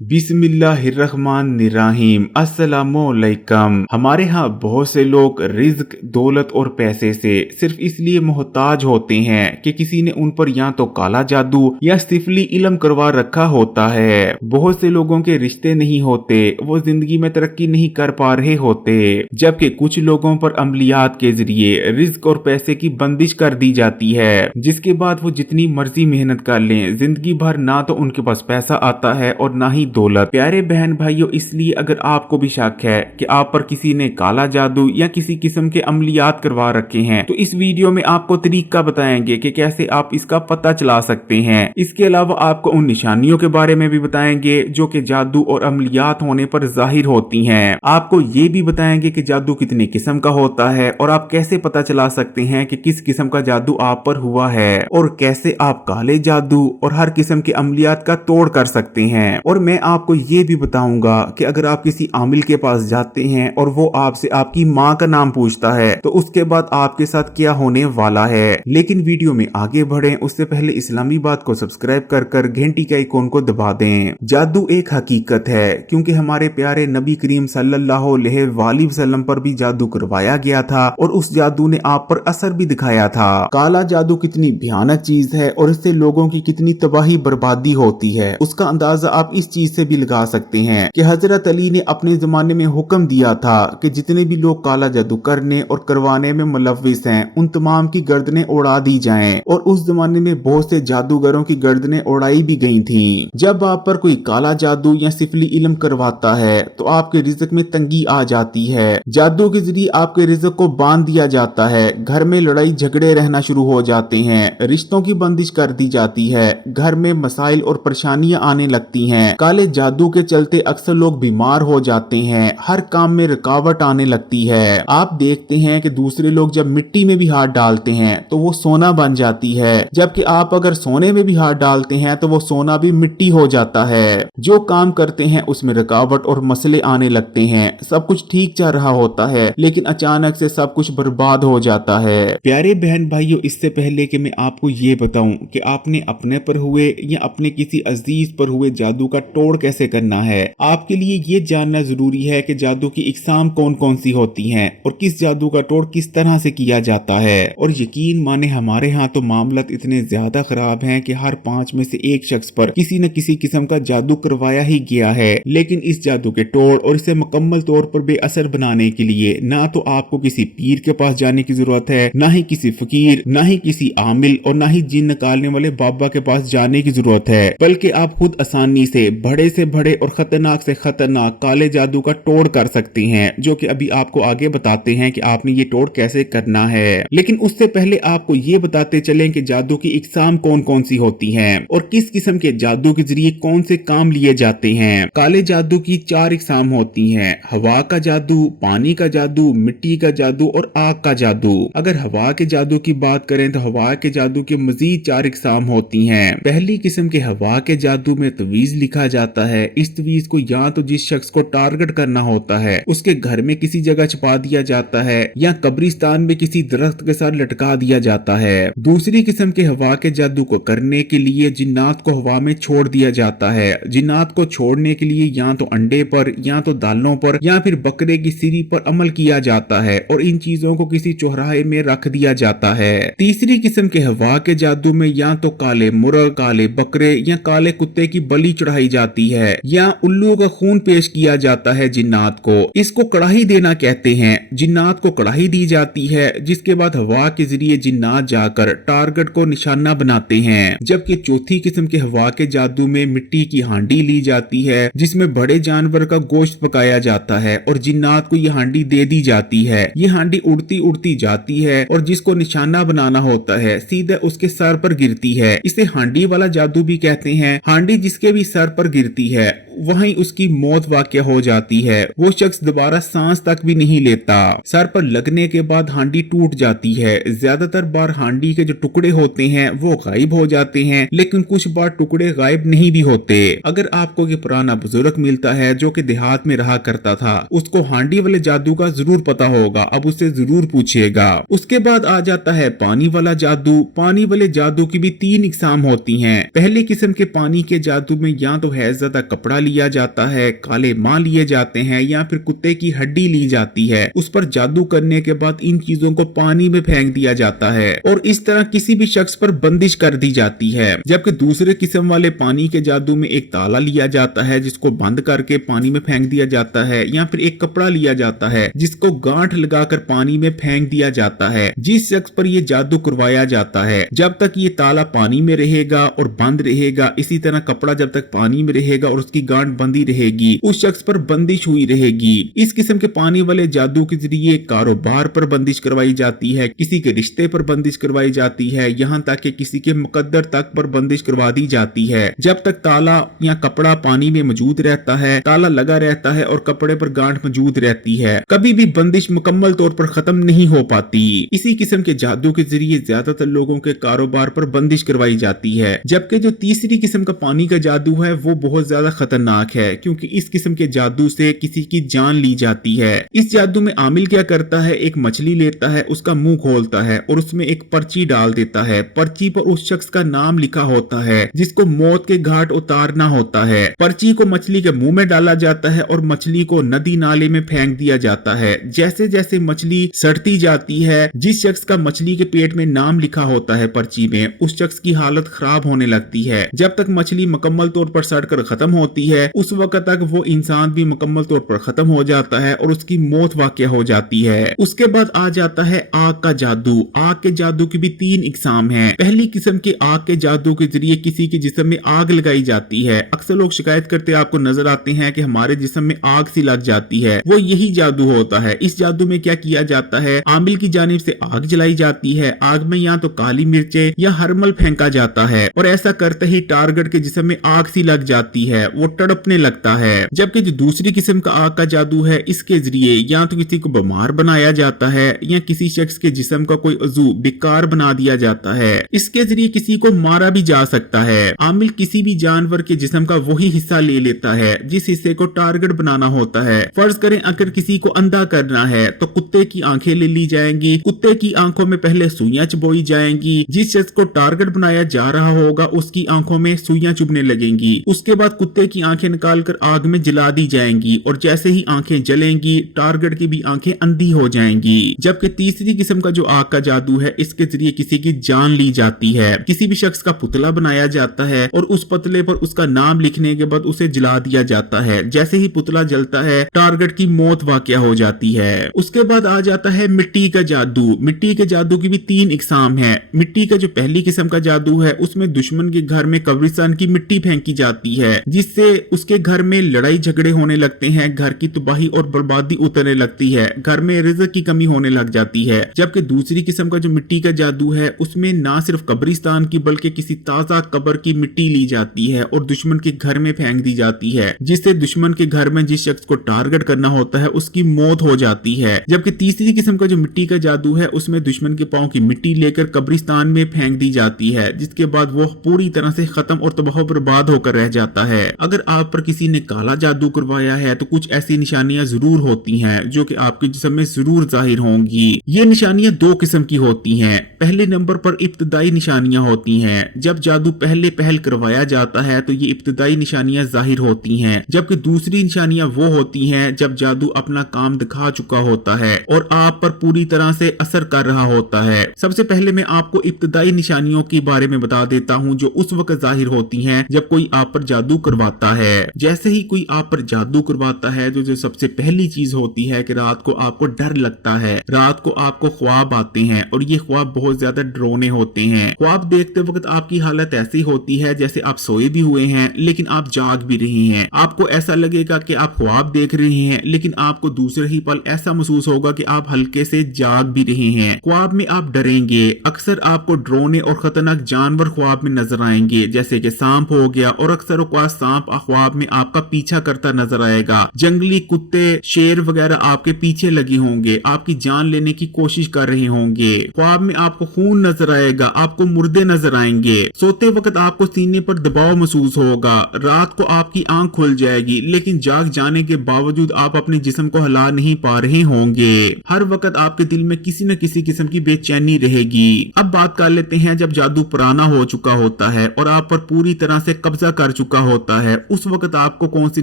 बिस्मिल्लाहिर्रहमानिर्रहीम। अस्सलामुअलैकुम। हमारे यहाँ बहुत से लोग रिज्क, दौलत और पैसे से सिर्फ इसलिए मोहताज होते हैं कि किसी ने उन पर या तो काला जादू या सिफली इल्म करवा रखा होता है। बहुत से लोगों के रिश्ते नहीं होते, वो जिंदगी में तरक्की नहीं कर पा रहे होते, जबकि कुछ लोगों पर अमलियात के जरिए रिज्क और पैसे की बंदिश कर दी जाती है, जिसके बाद वो जितनी मर्जी मेहनत कर लें, जिंदगी भर ना तो उनके पास पैसा आता है और ना ही दौलत। प्यारे बहन भाइयों, इसलिए अगर आपको भी शक है कि आप पर किसी ने काला जादू या किसी किस्म के अमलियात करवा रखे हैं, तो इस वीडियो में आपको तरीका बताएंगे कि कैसे आप इसका पता चला सकते हैं। इसके अलावा आपको उन निशानियों के बारे में भी बताएंगे जो कि जादू और अमलियात होने पर जाहिर होती हैं। आपको ये भी बताएंगे कि जादू कितनी किस्म का होता है और आप कैसे पता चला सकते हैं कि किस किस्म का जादू आप पर हुआ है, और कैसे आप काले जादू और हर किस्म के अमलियात का तोड़ कर सकते हैं। और मैं आपको ये भी बताऊंगा कि अगर आप किसी आमिल के पास जाते हैं और वो आपसे आपकी माँ का नाम पूछता है तो उसके बाद आपके साथ क्या होने वाला है। लेकिन वीडियो में आगे बढ़ें उससे पहले इस्लामी बात को सब्सक्राइब कर घंटी के आइकॉन को दबा दें। जादू एक हकीकत है, क्योंकि हमारे प्यारे नबी करीम सल्लल्लाहु अलैहि वसल्लम पर भी जादू करवाया गया था और उस जादू ने आप पर असर भी दिखाया था। काला जादू कितनी भयानक चीज है और इससे लोगों की कितनी तबाही बर्बादी होती है, उसका अंदाजा आप इस चीज से भी लगा सकते हैं कि हजरत अली ने अपने जमाने में हुक्म दिया था कि जितने भी लोग काला जादू करने और करवाने में मुलव्विस हैं उन तमाम की गर्दनें उड़ा दी जाएं, और उस जमाने में बहुत से जादूगरों की गर्दनें उड़ाई भी गई थीं। जब आप पर कोई काला जादू या सिफली इल्म करवाता है तो आपके रिज़्क में तंगी आ जाती है। जादू के जरिए आपके रिज़्क को बांध दिया जाता है, घर में लड़ाई झगड़े रहना शुरू हो जाते हैं, रिश्तों की बंदिश कर दी जाती है, घर में मसाइल और परेशानियां आने लगती हैं। काले जादू के चलते अक्सर लोग बीमार हो जाते हैं, हर काम में रुकावट आने लगती है। आप देखते हैं कि दूसरे लोग जब मिट्टी में भी हाथ डालते हैं तो वो सोना बन जाती है, जबकि आप अगर सोने में भी हाथ डालते हैं तो वो सोना भी मिट्टी हो जाता है। जो काम करते हैं उसमें रुकावट और मसले आने लगते हैं। सब कुछ ठीक चल रहा होता है लेकिन अचानक से सब कुछ बर्बाद हो जाता है। प्यारे बहन भाइयों, इससे पहले कि मैं आपको ये बताऊं कि आपने अपने पर हुए या अपने किसी अजीज पर हुए जादू का तोड़ कैसे करना है, आपके लिए ये जानना जरूरी है कि जादू की इकसाम कौन कौन सी होती हैं और किस जादू का तोड़ किस तरह से किया जाता है। और यकीन माने हमारे यहाँ तो मामलात इतने ज्यादा खराब हैं कि हर 5 में से एक शख्स पर किसी न किसी किस्म का जादू करवाया ही गया है। लेकिन इस जादू के तोड़ और इसे मुकम्मल तौर पर बेअसर बनाने के लिए ना तो आपको किसी पीर के पास जाने की जरूरत है, ना ही किसी फकीर, ना ही किसी आमिल और ना ही जिन निकालने वाले बाबा के पास जाने की जरूरत है, बल्कि आप खुद आसानी से बड़े और खतरनाक से खतरनाक काले जादू का तोड़ कर सकते हैं, जो कि अभी आपको आगे बताते हैं कि आपने ये तोड़ कैसे करना है। लेकिन उससे पहले आपको ये बताते चलें कि जादू की इकसाम कौन कौन सी होती हैं और किस किस्म के जादू के जरिए कौन से काम लिए जाते हैं। काले जादू की 4 इकसाम होती हैं: हवा का जादू, पानी का जादू, मिट्टी का जादू और आग का जादू। अगर हवा के जादू की बात करें तो हवा के जादू के मजीद 4 इकसाम होती हैं। पहली किस्म के हवा के जादू में तवीज लिखा जाता है। इस तवीज को या तो जिस शख्स को टारगेट करना होता है उसके घर में किसी जगह छुपा दिया जाता है या कब्रिस्तान में किसी दरख्त के साथ लटका दिया जाता है। दूसरी किस्म के हवा के जादू को करने के लिए जिन्नात को हवा में छोड़ दिया जाता है। जिन्नात को छोड़ने के लिए या तो अंडे पर या तो दालों पर या फिर बकरे की सिरी पर अमल किया जाता है और इन चीजों को किसी चौराहे में रख दिया जाता है। तीसरी किस्म के हवा के जादू में या तो काले मुर्ग, काले बकरे या काले कुत्ते की बलि चढ़ाई जाती है या उल्लू का खून पेश किया जाता है जिन्नात को। इसको कड़ाही देना कहते हैं। जिन्नात को कड़ाही दी जाती है जिसके बाद हवा के जरिए जिन्नात जाकर टारगेट को निशाना बनाते हैं। जबकि चौथी किस्म के हवा के जादू में मिट्टी की हांडी ली जाती है जिसमें बड़े जानवर का गोश्त पकाया जाता है और जिन्नात को यह हांडी दे दी जाती है। ये हांडी उड़ती उड़ती जाती है और जिसको निशाना बनाना होता है सीधे उसके सर पर गिरती है। इसे हांडी वाला जादू भी कहते हैं। हांडी जिसके भी सर पर गिरती है वहीं उसकी मौत वाक़या हो जाती है। वो शख्स दोबारा सांस तक भी नहीं लेता। सर पर लगने के बाद हांडी टूट जाती है। ज्यादातर बार हांडी के जो टुकड़े होते हैं वो गायब हो जाते हैं, लेकिन कुछ बार टुकड़े गायब नहीं भी होते। अगर आपको ये पुराना बुजुर्ग मिलता है जो कि देहात में रहा करता था, उसको हांडी वाले जादू का जरूर पता होगा, अब उससे जरूर पूछिएगा। उसके बाद आ जाता है पानी वाला जादू। पानी वाले जादू की भी 3 इकसाम होती हैं। पहली किस्म के पानी के जादू में या तो हैज़ ज़्यादा कपड़ा लिया लिया जाता है, काले मां लिए जाते हैं या फिर कुत्ते की हड्डी ली जाती है, उस पर जादू करने के बाद इन चीजों को पानी में फेंक दिया जाता है और इस तरह किसी भी शख्स पर बंदिश कर दी जाती है। जबकि दूसरे किस्म वाले पानी के जादू में एक ताला लिया जाता है जिसको बंद करके पानी में फेंक दिया जाता है, या फिर एक कपड़ा लिया जाता है जिसको गांठ लगाकर पानी में फेंक दिया जाता है। जिस शख्स पर यह जादू करवाया जाता है, जब तक ये ताला पानी में रहेगा और बंद रहेगा, इसी तरह कपड़ा जब तक पानी में रहेगा और उसकी गांठ बंदी रहेगी, उस शख्स पर बंदिश हुई रहेगी। इस किस्म के पानी वाले जादू के जरिए कारोबार पर बंदिश करवाई जाती है, किसी के रिश्ते पर बंदिश करवाई जाती है, यहाँ तक कि किसी के मुकद्दर तक पर बंदिश करवा दी जाती है। जब तक ताला या कपड़ा पानी में मौजूद रहता है, ताला लगा रहता है और कपड़े पर गांठ मौजूद रहती है, कभी भी बंदिश मुकम्मल तौर पर खत्म नहीं हो पाती। इसी किस्म के जादू के जरिए ज्यादातर लोगों के कारोबार पर बंदिश करवाई जाती है। जबकि जो तीसरी किस्म का पानी का जादू है वो बहुत ज्यादा खतरनाक है, क्योंकि इस किस्म के जादू से किसी की जान ली जाती है। इस जादू में आमिल क्या करता है, एक मछली लेता है, उसका मुंह खोलता है और उसमें एक पर्ची डाल देता है। पर्ची पर उस शख्स का नाम लिखा होता है जिसको मौत के घाट उतारना होता है। पर्ची को मछली के मुंह में डाला जाता है और मछली को नदी नाले में फेंक दिया जाता है। जैसे जैसे मछली सड़ती जाती है, जिस शख्स का मछली के पेट में नाम लिखा होता है पर्ची में, उस शख्स की हालत खराब होने लगती है। जब तक मछली मुकम्मल तौर पर सड़कर खत्म होती है, उस वक्त तक वो इंसान भी मुकम्मल तौर पर खत्म हो जाता है और उसकी मौत वाक़या हो जाती है। उसके बाद आ जाता है आग का जादू। आग के जादू की भी 3 इकसाम हैं। पहली किस्म के आग के जादू के जरिए किसी के जिस्म में आग लगाई जाती है। अक्सर लोग शिकायत करते आपको नजर आते हैं कि हमारे जिस्म में आग सी लग जाती है, वो यही जादू होता है। इस जादू में क्या किया जाता है, आमिल की जानिब से आग जलाई जाती है। आग में या तो काली मिर्चें या हरमल फेंका जाता है और ऐसा करते ही टारगेट के जिस्म में आग सी लग जाती है, वो तड़पने लगता है। जबकि जो दूसरी किस्म का आग का जादू है, इसके जरिए या तो किसी को बीमार बनाया जाता है या किसी शख्स के जिस्म का कोई उज़ू बेकार बना दिया जाता है। इसके जरिए किसी को मारा भी जा सकता है। आमिल किसी भी जानवर के जिस्म का वही हिस्सा ले लेता है जिस हिस्से को टारगेट बनाना होता है। फर्ज करें अगर किसी को अंधा करना है तो कुत्ते की आंखें ले ली जाएंगी। कुत्ते की आंखों में पहले सुइयां चुभोई जाएंगी। जिस शख्स को टारगेट बनाया जा रहा होगा उसकी आंखों में सुइयां चुभने लगेंगी। उसके बाद कुत्ते की आंखें निकालकर आग में जला दी जाएंगी और जैसे ही आंखें जलेंगी, टारगेट की भी आंखें अंधी हो जाएंगी। जबकि तीसरी किस्म का जो आग का जादू है, इसके जरिए किसी की जान ली जाती है। किसी भी शख्स का पुतला बनाया जाता है और उस पुतले पर उसका नाम लिखने के बाद उसे जला दिया जाता है। जैसे ही पुतला जलता है, टारगेट की मौत वाक़या हो जाती है। उसके बाद आ जाता है मिट्टी का जादू। मिट्टी के जादू की भी 3 इकसाम है। मिट्टी का जो पहली किस्म का जादू है, उसमें दुश्मन के घर में कब्रिस्तान की मिट्टी फेंकी जाती है, जिससे उसके घर में लड़ाई झगड़े होने लगते हैं, घर की तबाही और बर्बादी उतरने लगती है, घर में रिज़्क की कमी होने लग जाती है। जबकि दूसरी किस्म का जो मिट्टी का जादू है, उसमें ना सिर्फ कब्रिस्तान की बल्कि किसी ताजा कब्र की मिट्टी ली जाती है और दुश्मन के घर में फेंक दी जाती है, जिससे दुश्मन के घर में जिस शख्स को टारगेट करना होता है उसकी मौत हो जाती है। जबकि तीसरी किस्म का जो मिट्टी का जादू है, उसमें दुश्मन के पांव की मिट्टी लेकर कब्रिस्तान में फेंक दी जाती है, जिसके बाद वो पूरी तरह से खत्म और तबाह बर्बाद होकर रह जाता है। अगर आप पर किसी ने काला जादू करवाया है तो कुछ ऐसी निशानियां जरूर होती हैं जो कि आपके जिस्म में जरूर जाहिर होंगी। ये निशानियां 2 किस्म की होती हैं। पहले नंबर पर इब्तदाई निशानियां होती हैं। जब जादू पहल करवाया जाता है तो ये इब्तदाई निशानियां जाहिर होती हैं। जबकि दूसरी निशानियां वो होती हैं जब जादू अपना काम दिखा चुका होता है और आप पर पूरी तरह से असर कर रहा होता है। सबसे पहले मैं आपको इब्तदाई निशानियों के बारे में बता देता हूँ जो उस वक्त जाहिर होती हैं जब कोई आप पर जादू करवाता है। जैसे ही कोई आप पर जादू करवाता है, जो सबसे पहली चीज होती है कि रात को आपको डर लगता है, रात को आपको ख्वाब आते हैं और ये ख्वाब बहुत ज्यादा डरावने होते हैं। ख्वाब देखते वक्त आपकी हालत ऐसी होती है जैसे आप सोए भी हुए हैं लेकिन आप जाग भी रहे हैं। आपको ऐसा लगेगा कि आप ख्वाब देख रहे हैं, लेकिन आपको दूसरे ही पल ऐसा महसूस होगा कि आप हल्के से जाग भी रहे हैं। ख्वाब में आप डरेंगे। अक्सर आपको डरावने और खतरनाक जानवर ख्वाब में नजर आएंगे, जैसे कि सांप हो गया, और अक्सर सांप ख्वाब में आपका पीछा करता नजर आएगा। जंगली कुत्ते, शेर वगैरह आपके पीछे लगे होंगे, आपकी जान लेने की कोशिश कर रहे होंगे। ख्वाब में आपको खून नजर आएगा, आपको मुर्दे नजर आएंगे। सोते वक्त आपको सीने पर दबाव महसूस होगा। रात को आपकी आंख खुल जाएगी, लेकिन जाग जाने के बावजूद आप अपने जिस्म को हिला नहीं पा रहे होंगे। हर वक्त आपके दिल में किसी न किसी किस्म की बेचैनी रहेगी। अब बात कर लेते हैं जब जादू पुराना हो चुका होता है और आप पर पूरी तरह से कब्जा कर चुका होता है, उस वक्त आपको कौन सी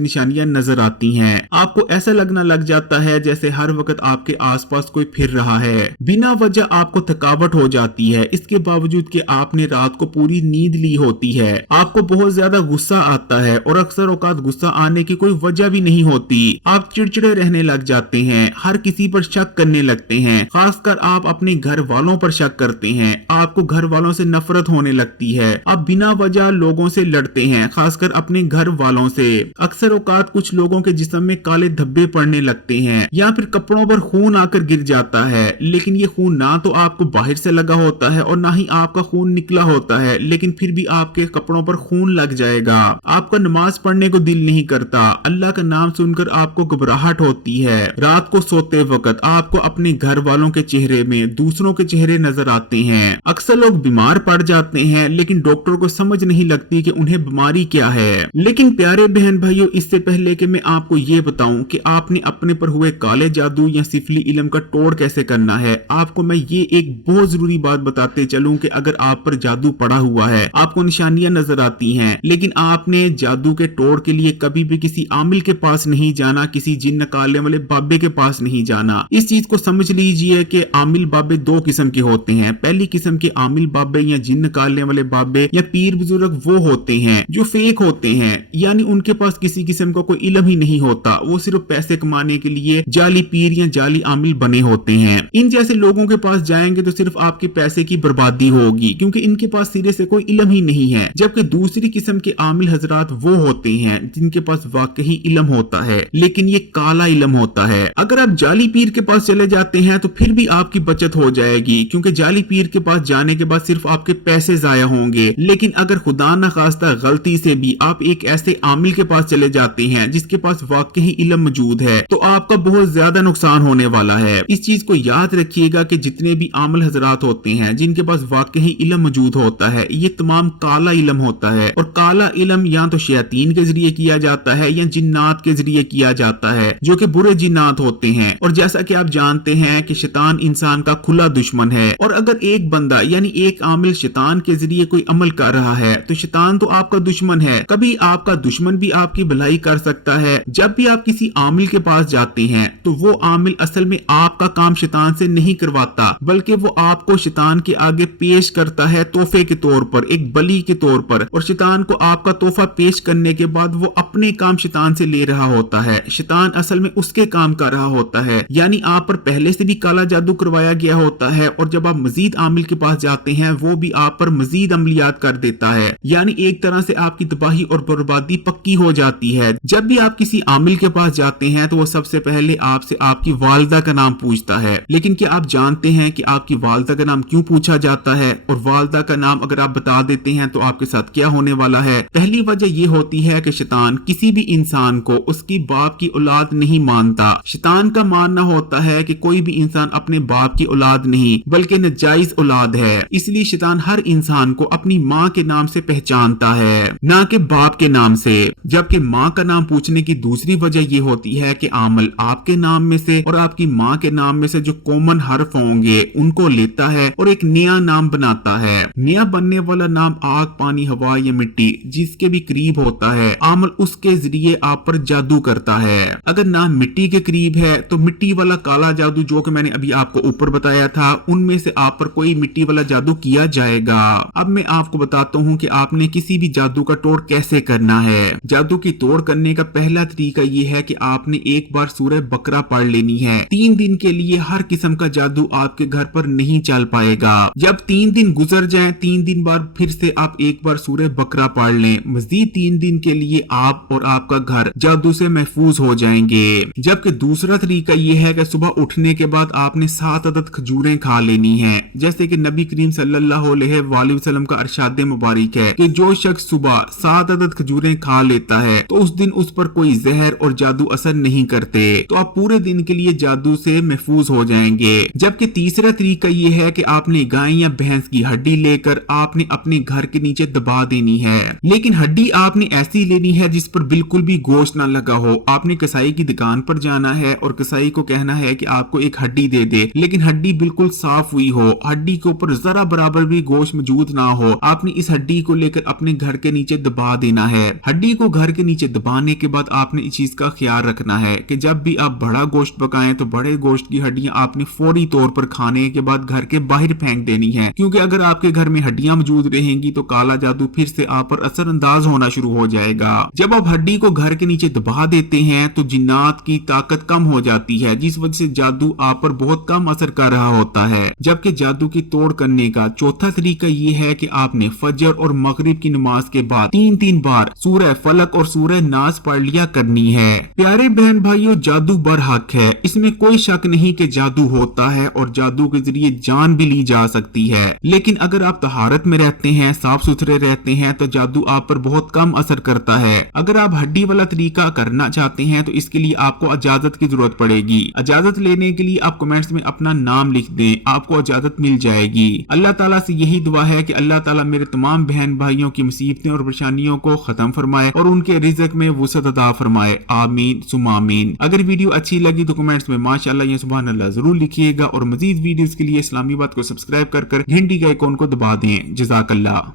निशानियां नजर आती हैं। आपको ऐसा लगना लग जाता है जैसे हर वक्त आपके आसपास कोई फिर रहा है। बिना वजह आपको थकावट हो जाती है, इसके बावजूद कि आपने रात को पूरी नींद ली होती है। आपको बहुत ज्यादा गुस्सा आता है और अक्सर औकात गुस्सा आने की कोई वजह भी नहीं होती। आप चिड़चिड़े रहने लग जाते हैं, हर किसी पर शक करने लगते हैं, खासकर आप अपने घर वालों पर शक करते हैं। आपको घर वालों से नफरत होने लगती है। आप बिना वजह लोगों से लड़ते हैं, खासकर अपने घर वालों से। अक्सर औकात कुछ लोगों के जिस्म में काले धब्बे पड़ने लगते हैं या फिर कपड़ों पर खून आकर गिर जाता है, लेकिन ये खून ना तो आपको बाहर से लगा होता है और ना ही आपका खून निकला होता है, लेकिन फिर भी आपके कपड़ों पर खून लग जाएगा। आपका नमाज पढ़ने को दिल नहीं करता, अल्लाह का नाम सुनकर आपको घबराहट होती है। रात को सोते वक्त आपको अपने घर वालों के चेहरे में दूसरों के चेहरे नजर आते हैं। अक्सर लोग बीमार पड़ जाते हैं, लेकिन डॉक्टर को समझ नहीं लगती कि उन्हें बीमारी क्या है। लेकिन प्यारे बहन भाइयों, इससे पहले कि मैं आपको ये बताऊं कि आपने अपने पर हुए काले जादू या सिफली इल्म का तोड़ कैसे करना है, आपको मैं ये एक बहुत जरूरी बात बताते चलूं कि अगर आप पर जादू पड़ा हुआ है, आपको निशानियां नजर आती हैं, लेकिन आपने जादू के तोड़ के लिए कभी भी किसी आमिल के पास नहीं जाना, किसी जिन निकालने वाले बाबे के पास नहीं जाना। इस चीज को समझ लीजिए कि आमिल बाबे दो किस्म के होते हैं। पहली किस्म के आमिल बाबे या जिन निकालने वाले बाबे या पीर बुजुर्ग वो होते हैं जो फेक होते हैं, यानी उनके पास किसी किस्म का कोई इल्म ही नहीं होता, वो सिर्फ पैसे कमाने के लिए जाली पीर या जाली आमिल बने होते हैं। इन जैसे लोगों के पास जाएंगे तो सिर्फ आपके पैसे की बर्बादी होगी, क्योंकि इनके पास सिरे से कोई इल्म ही नहीं है। जबकि दूसरी किस्म के आमिल हजरात वो होते हैं जिनके पास वाकई इल्म होता है, लेकिन ये काला इल्म होता है। अगर आप जाली पीर के पास चले जाते हैं तो फिर भी आपकी बचत हो जाएगी, क्योंकि जाली पीर के पास जाने के बाद सिर्फ आपके पैसे जाया होंगे। लेकिन अगर खुदा न खास्ता गलती से भी आप एक ऐसे आमिल के पास चले जाते हैं जिसके पास वाकई इल्म मौजूद है, तो आपका बहुत ज्यादा नुकसान होने वाला है। इस चीज को याद रखिएगा कि जितने भी आमिल हजरात होते हैं जिनके पास वाकई इल्म मौजूद होता है, ये तमाम काला इल्म होता है। और काला इल्म या तो शैतान के जरिए किया जाता है या जिन्नात के जरिए किया जाता है, जो कि बुरे जिन्नात होते हैं। और जैसा कि आप जानते हैं कि शैतान इंसान का खुला दुश्मन है, और अगर एक बंदा यानी एक आमिल शैतान के जरिए कोई अमल कर रहा है तो शैतान तो आपका दुश्मन है। कभी आपका दुश्मन भी आपकी भलाई कर सकता है। जब भी आप किसी आमिल के पास जाते हैं तो वो आमिल असल में आपका काम शैतान से नहीं करवाता, बल्कि वो आपको शैतान के आगे पेश करता है तोहफे के तौर पर, एक बलि के तौर पर। और शैतान को आपका तोहफा पेश करने के बाद वो अपने काम शैतान से ले रहा होता है। शैतान असल में उसके काम कर रहा होता है, यानी आप पर पहले से भी काला जादू करवाया गया होता है, और जब आप मजीद आमिल के पास जाते हैं वो भी आप पर मजीद अमलियात कर देता है। यानी एक तरह से आपकी तबाही और बर्बादी पक्की हो जाती है। जब भी आप किसी आमिल के पास जाते हैं तो वो सबसे पहले आपसे आपकी वालिदा का नाम पूछता है। लेकिन क्या आप जानते हैं कि आपकी वालिदा का नाम क्यों पूछा जाता है? और वालिदा का नाम अगर आप बता देते हैं तो आपके साथ क्या होने वाला है? पहली वजह ये होती है कि शैतान किसी भी इंसान को उसकी बाप की औलाद नहीं मानता। शैतान का मानना होता है कि कोई भी इंसान अपने बाप की औलाद नहीं बल्कि नाजायज औलाद है। इसलिए शैतान हर इंसान को अपनी माँ के नाम से पहचानता है, ना कि बाप के नाम से। जबकि माँ का नाम पूछने की दूसरी वजह ये होती है कि आमल आपके नाम में से और आपकी माँ के नाम में से जो कॉमन हर्फ होंगे उनको लेता है और एक नया नाम बनाता है। नया बनने वाला नाम आग, पानी, हवा या मिट्टी जिसके भी करीब होता है, आमल उसके जरिए आप पर जादू करता है। अगर नाम मिट्टी के करीब है तो मिट्टी वाला काला जादू जो कि मैंने अभी आपको ऊपर बताया था, उनमें से आप पर कोई मिट्टी वाला जादू किया जाएगा। अब मैं आपको बताता हूँ कि आपने किसी भी जादू का तोड़ कैसे करना है। जादू की तोड़ करने का पहला तरीका ये है कि आपने एक बार सूरह बकरा पढ़ लेनी है। 3 दिन के लिए हर किस्म का जादू आपके घर पर नहीं चल पाएगा। जब 3 दिन गुजर जाएं, 3 दिन बाद फिर से आप एक बार सूरह बकरा पढ़ लें। मजीद 3 दिन के लिए आप और आपका घर जादू से महफूज हो जाएंगे। जबकि दूसरा तरीका ये है कि सुबह उठने के बाद आपने 7 अदद खजूरें खा लेनी है। जैसे कि नबी करीम सल्लल्लाहु अलैहि वसल्लम का इरशाद मुबारक है कि जो शख्स सुबह 7 अदद खजूरें खा लेता है तो उस दिन उस पर कोई जहर और जादू असर नहीं करते, तो आप पूरे दिन के लिए जादू से महफूज हो जाएंगे। जबकि तीसरा तरीका ये है कि आपने गाय या भैंस की हड्डी लेकर आपने अपने घर के नीचे दबा देनी है। लेकिन हड्डी आपने ऐसी लेनी है जिस पर बिल्कुल भी गोश्त ना लगा हो। आपने कसाई की दुकान पर जाना है और कसाई को कहना है कि आपको एक हड्डी दे दे, लेकिन हड्डी बिल्कुल साफ हुई हो, हड्डी के ऊपर जरा बराबर भी गोश्त मौजूद ना हो। आपने इस हड्डी को लेकर अपने घर के नीचे दबा देना है। हड्डी को घर के नीचे दबाने के बाद आपने इस चीज का ख्याल रखना है कि जब भी आप बड़ा गोश्त पकाएं तो बड़े गोश्त की हड्डियां आपने फौरी तौर पर खाने के बाद घर के बाहर फेंक देनी है, क्योंकि अगर आपके घर में हड्डियां मौजूद रहेंगी तो काला जादू फिर से आप पर असरअंदाज होना शुरू हो जाएगा। जब आप हड्डी को घर के नीचे दबा देते हैं तो जिन्नात की ताकत कम हो जाती है, जिस वजह से जादू आप पर बहुत कम असर कर रहा होता है। जबकि जादू की तोड़ करने का चौथा तरीका ये है कि आपने फजर और मगरिब की नमाज के बाद 3-3 बार सूरह फलक और सूरह नास पढ़ लिया करनी है। प्यारे बहन भाइयों, जादू बरहक है, इसमें कोई शक नहीं कि जादू होता है और जादू के जरिए जान भी ली जा सकती है। लेकिन अगर आप तहारत में रहते हैं, साफ सुथरे रहते हैं तो जादू आप पर बहुत कम असर करता है। अगर आप हड्डी वाला तरीका करना चाहते हैं तो इसके लिए आपको इजाजत की जरूरत पड़ेगी। इजाजत लेने के लिए आप कमेंट्स में अपना नाम लिख दें, आपको इजाजत मिल जाएगी। अल्लाह ताला से यही दुआ है कि अल्लाह ताला मेरे तमाम बहन भाइयों की मुसीबतें और परेशानियों को खत्म फरमाए और उनके रिज़्क में वुसअत अता फरमाए। आमीन सुम्मा आमीन। अगर वीडियो अच्छी लगी तो कमेंट्स में माशाअल्लाह या सुभान अल्लाह जरूर लिखिएगा और मजीद वीडियोस के लिए इस्लामी बात को सब्सक्राइब कर घंटी के आइकॉन को दबा दें। जज़ाकल्लाह।